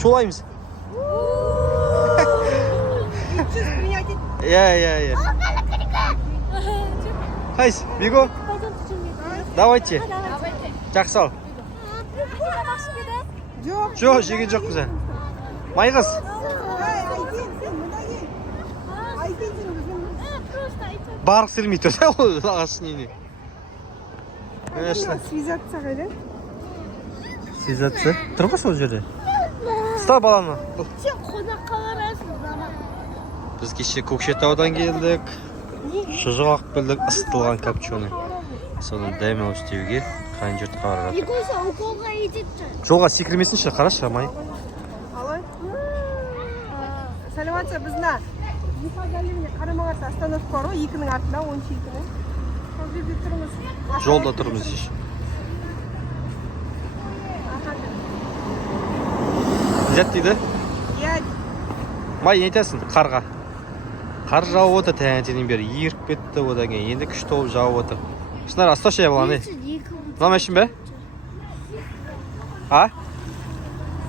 шулаймыз. Иә. Қайсы, Биго? Давайте. Жақсы ал. Жоқ, жеген жоқ бізде. Майғыз. Барғысы келмей тұр, ол ағашын. Связаться қайда? Связаться? Тұр ғой сол жерде. Ұста баланы. Сен қонаққа барасың. Біз кеше Көкшетаудан келдік. Шұжық ақ білдік, ыстылған копченый. Соны дәмі өстеуге қайын жұртқа барады. Екінші уколға етіпті. Жолға секірмесінші, қарашы, Май. Алай. Сәлематша, біздің Михайловна қарама-қарсы остановка бар ғой, екінің артында, 12-ні. Сол жерде тұрмыз. Жолда тұрмыз еш. Зәт дейді? Иә. Май, не етесің? Қарға. Қар жауып отыр, тәңертеңнен бері еріп кетті, одан кейін енді күш толып жауып отыр. Шынар, астошая болған, Екі. Мынау мәшін бе? А?